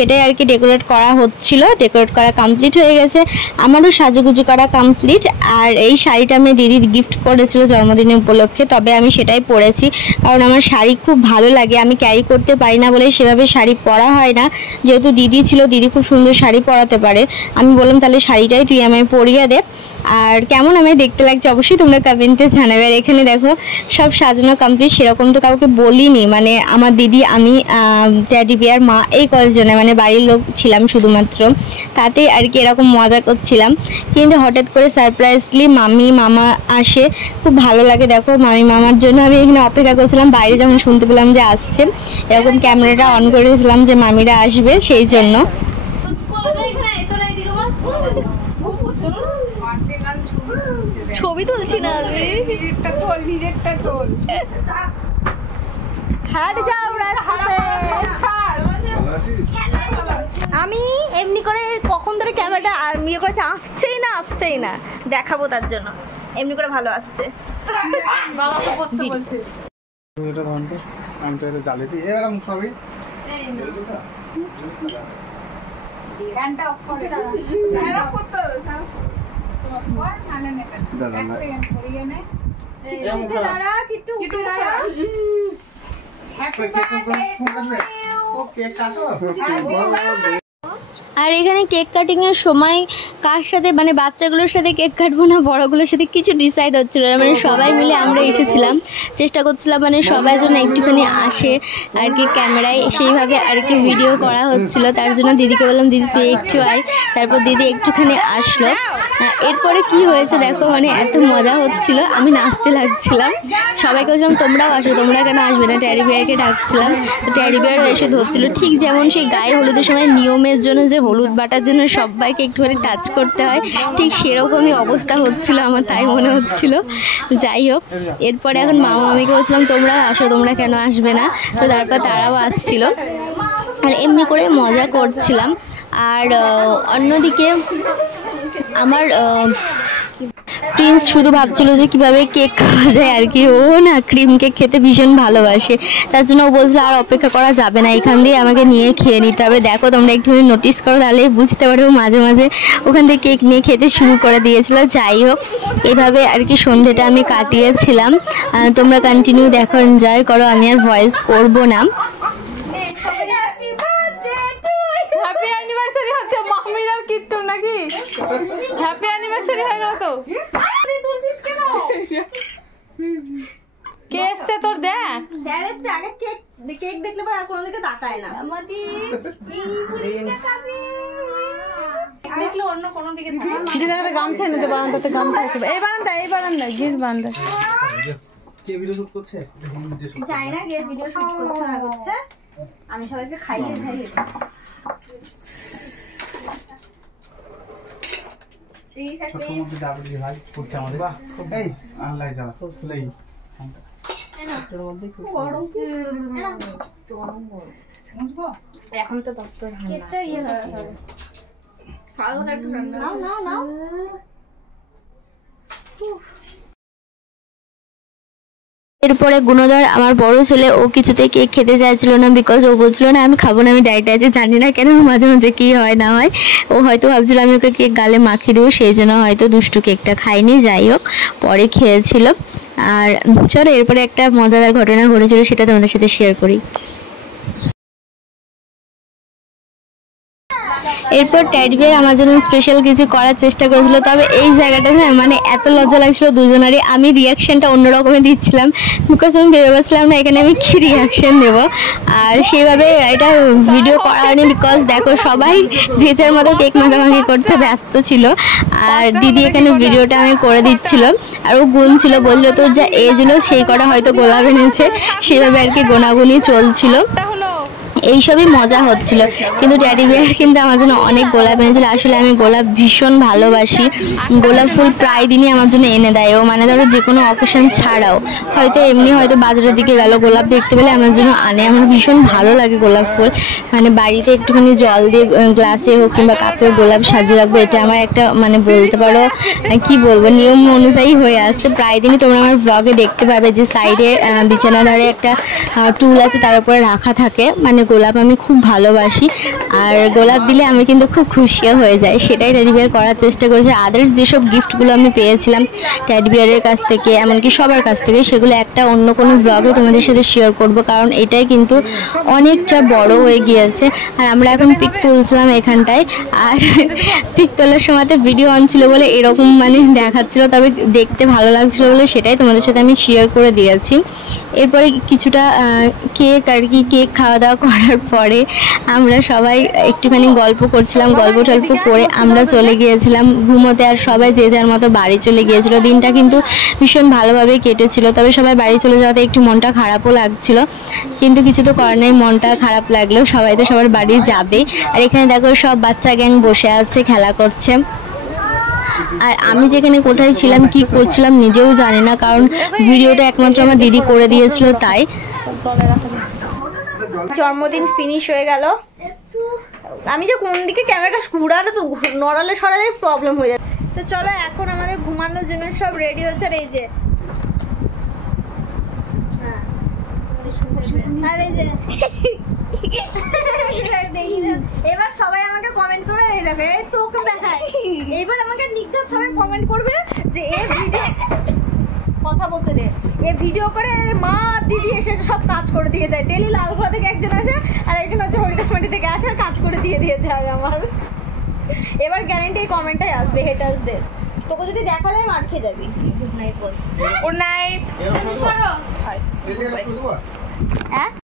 সেটাই আর কি ডেকোরেট করা হচ্ছিল। ডেকোরেট করা কমপ্লিট হয়ে গেছে, আমারও সাজুগুজু করা কমপ্লিট। আর এই শাড়িটা আমি দিদি গিফট করেছিল জন্মদিনের উপলক্ষে, তবে আমি সেটাই পরেছি কারণ আমার শাড়ি খুব ভালো লাগে। আমি ক্যারি করতে পারি না বলে সেভাবে শাড়ি পরা হয় না, যেহেতু দিদি ছিল, দিদি খুব সুন্দর শাড়ি পরাতে পারে। আমি বললাম তাহলে শাড়িটাই তুই আমায় পরিয়ে দে। আর কেমন আমায় দেখতে লাগছে অবশ্যই তোমরা কমেন্টে জানাবে। আর এখানে দেখো সব সাজানো কমপ্লিট, সেরকম তো কাউকে বলিনি, মানে আমার দিদি, আমি, ট্যাডি বিয়ার মা, এই কয়েকজনে মানে বাড়ির লোক ছিলাম শুধুমাত্র, তাতেই আর কি এরকম মজা করছিলাম। কিন্তু হঠাৎ করে সারপ্রাইজলি মামি মামা আসে, খুব ভালো লাগে। দেখো মামি মামার জন্য আমি এখানে অপেক্ষা করছিলাম, বাইরে যখন শুনতে পেলাম যে আসছে, এরকম ক্যামেরাটা অন করেছিলাম যে মামিরা আসবে সেই জন্য। ছবি তুলছি না আমি এমনি করে কখন ধরে ক্যামেরাটা ইয়ে করেছে, আসছেই না দেখাবো, তার জন্য এমনি করে ভালো আসছে। আর এখানে কেক কাটিং এর সময় কার সাথে মানে বাচ্চাগুলোর সাথে কেক কাটবো না বড়গুলোর সাথে কিছু ডিসাইড হচ্ছিল না, মানে সবাই মিলে আমরা এসেছিলাম, চেষ্টা করছিলাম মানে সবাই যেন একটুখানি আসে আর কি ক্যামেরায়, সেইভাবে আর কি ভিডিও করা হচ্ছিল। তার জন্য দিদিকে বললাম দিদি তুই একটু আয়, তারপর দিদি একটুখানি আসলো। এরপরে কি হয়েছে দেখো, মানে এত মজা হচ্ছিল, আমি নাচতে লাগছিলাম, সবাইকে বলছিলাম তোমরাও আসো, তোমরা কেন আসবে না, ট্যাডি বিয়ারকে ডাকছিলাম, ট্যাডি বিয়ারও এসে ধরছিল। ঠিক যেমন সেই গায়ে হলুদের সময় নিয়মের জন্য যে হলুদ বাটার জন্য সবাইকে একটুখানি টাচ করতে হয়, ঠিক সেরকমই অবস্থা হচ্ছিল আমার, তাই মনে হচ্ছিল। যাই হোক, এরপরে এখন মামা মামিকে বলছিলাম তোমরা আসো, তোমরা কেন আসবে না, তো তারপর তারাও আসছিল, আর এমনি করে মজা করছিলাম। আর অন্যদিকে আমার প্রিন্স শুধু ভাবছিল যে কিভাবে কেক খাওয়া যায় আর কি, ও না ক্রিম কেক খেতে ভীষণ ভালোবাসে, তার জন্য ও বলছিল আর অপেক্ষা করা যাবে না, এখান দিয়ে আমাকে নিয়ে খেয়ে নিতে হবে। দেখো তোমরা একটুখানি নোটিস করো তাহলে বুঝতে পারবে, মাঝে মাঝে ওখান থেকে কেক নিয়ে খেতে শুরু করে দিয়েছিল। যাই হোক, এইভাবে আর কি সন্ধ্যেটা আমি কাটিয়েছিলাম। তোমরা কন্টিনিউ দেখো, এনজয় করো, আমি আর ভয়েস করবো না। হ্যাপি অ্যানিভার্সারি হচ্ছে মাহমিদার কিট্টু নাকি? হ্যাপি অ্যানিভার্সারি হয়ে গেল তো? তুলছিস কেন? কে এসছে তোর? দেখ স্যার এসছে, আগে কেক কেক দেখলে পরে আর কোনো দিকে তাকায় না, দেখলে অন্য কোনো দিকে তাকায় না। গামছা নিতে বারান্দাতে, গামছা আছে এই বারান্দা গির বারান্দা। কে ভিডিও শুট করছে? যাই না গে ভিডিও শুট করছে না করছে, আমি সবাইকে খাইয়ে খাইয়ে এখন তো দপ্তর এরপরে গুণধর আমার বড় ছেলে, ও কিছুতেই কেক খেতে চাইছিল না, বিকজ ও বলছিল না আমি খাবো না, আমি ডায়েটে আছি। জানি না কেন মাঝে মাঝে কি হয় না হয়, ও হয়তো ভাবছিল আমি ওকে কেক গালে মাখিয়ে দেবো, সেই জন্য হয়তো দুষ্টু কেকটা খাইনি। যাই হোক, পরে খেয়েছিল। আর চলো এরপরে একটা মজাদার ঘটনা ঘটেছিল, সেটা তোমাদের সাথে শেয়ার করি। এরপর ট্যাডি বিয়ার আমার জন্য স্পেশাল কিছু করার চেষ্টা করেছিল, তবে এই জায়গাটাতে মানে এত লজ্জা লাগছিল দুজনেরই, আমি রিয়াকশনটা অন্যরকমই দিচ্ছিলাম, বিকজ আমি ভেবে পাচ্ছিলাম না এখানে আমি কী রিয়াকশন দেবো। আর সেইভাবে এটা ভিডিও করা হয়নি, বিকজ দেখো সবাই যে যার মতো কেক মাখামাখি করতে ব্যস্ত ছিল, আর দিদি এখানে ভিডিওটা আমি করে দিচ্ছিল, আর ও গুনছিল, বললো তোর যা এজ হলো সেই কটা হয়তো গোলাপ এনেছে, সেভাবে আর কি গোনাগুনি চলছিল, এইসবই মজা হচ্ছিল। কিন্তু ট্যাডি বিয়ার কিন্তু আমার জন্য অনেক গোলাপ এনেছিল, আসলে আমি গোলাপ ভীষণ ভালোবাসি, গোলাপ ফুল প্রায় দিনই আমার জন্য এনে দেয় ও, মানে ধরো যে কোনো অকেশন ছাড়াও, হয়তো এমনি হয়তো বাজারের দিকে গেল গোলাপ দেখতে পেলে আমার জন্য আনে, আমার ভীষণ ভালো লাগে গোলাপ ফুল, মানে বাড়িতে একটুখানি জল দিয়ে গ্লাসে হোক কিংবা কাপড়ে গোলাপ সাজিয়ে রাখবো, এটা আমার একটা মানে বলতে পারো কি বলবো নিয়ম অনুযায়ী হয়ে আসছে। প্রায় দিনই তোমরা আমার ব্লগে দেখতে পাবে যে সাইডে বিছানা ধারে একটা টুল আছে, তার উপরে রাখা থাকে মানে গোলাপ আমি খুব ভালোবাসি, আর গোলাপ দিলে আমি কিন্তু খুব খুশিও হয়ে যাই, সেটাই টেডি বিয়ার করার চেষ্টা করেছি। আদার্স যেসব গিফটগুলো আমি পেয়েছিলাম টেডি বিয়ারের কাছ থেকে, এমনকি সবার কাছ থেকে, সেগুলো একটা অন্য কোনো ব্লগে তোমাদের সাথে শেয়ার করব, কারণ এটাই কিন্তু অনেকটা বড় হয়ে গিয়েছে। আর আমরা এখন পিক তুলছিলাম এখানটায়, আর পিক তোলার সময়তে ভিডিও অন ছিল বলে এরকম মানে দেখাচ্ছিল, তবে দেখতে ভালো লাগছিল বলে সেটাই তোমাদের সাথে আমি শেয়ার করে দিয়েছি। এরপরে কিছুটা কেক আর কি, কেক খাওয়া দাওয়া করার পরে আমরা সবাই একটুখানি গল্প করছিলাম, গল্প টল্প করে আমরা চলে গিয়েছিলাম ঘুমোতে, আর সবাই যে যার মতো বাড়ি চলে গিয়েছিল। দিনটা কিন্তু ভীষণ ভালোভাবে কেটেছিল, তবে সবাই বাড়ি চলে যাওয়াতে একটু মনটা খারাপও লাগছিল, কিন্তু কিছু তো করার নেই, মনটা খারাপ লাগলেও সবাই তো সবার বাড়ি যাবে। আর এখানে দেখো সব বাচ্চা গ্যাং বসে আছে, খেলা করছে। আর আমি যেখানে কোথায় ছিলাম, কি করছিলাম নিজেও জানি না, কারণ ভিডিওটা একমাত্র আমার দিদি করে দিয়েছিল। তাই জন্মদিন ফিনিশ হয়ে গেল। আমি যে কোন দিকে ক্যামেরাটা ঘুরালে তো নড়ালে সরালে প্রবলেম হয়ে যায়। তো চলো এখন আমাদের ঘুমানোর জন্য সব রেডি হচ্ছে। আর এই যে আর এই যে এবার সবাই আমাকে কমেন্ট করে, এই দেখো এই তোকে দেখায়, এবার আমাকে নিজ্ঞাত সবাই কমেন্ট করবে যে এই ভিডিও কথা বলতে দে, এই ভিডিও করে মা দিদি এসে সব কাজ করে দিয়ে যায়। ডেলি লালগোলা থেকে একজন আসে, আর একজন হচ্ছে হরিদাস মাটি থেকে আসে, কাজ করে দিয়ে যায় আমার। এবার গ্যারান্টি এই কমেন্টটাই আসবে হেটার্সদের, তোকে যদি দেখা যায় মার খেয়ে যাবি। গুড নাইট বল। Good night. হ্যাঁ